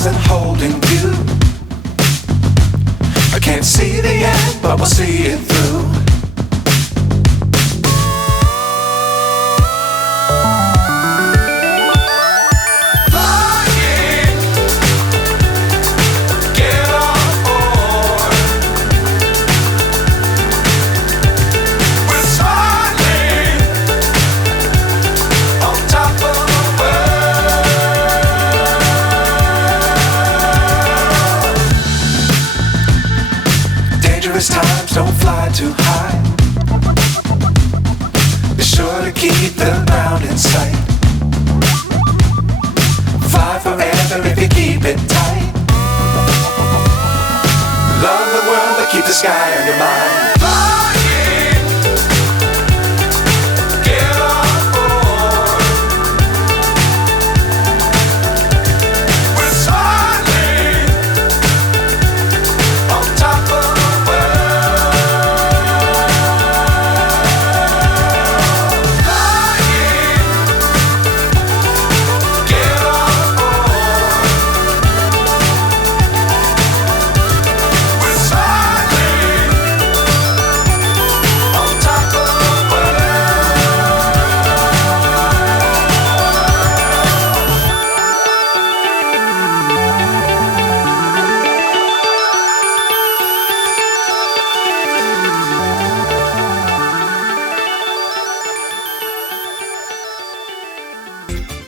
stars and holding you. I can't see the end, but we'll see it through. Times don't fly too high. Be sure to keep the ground in sight. Fly forever if you keep it tight. Love the world, but keep the sky on your mind.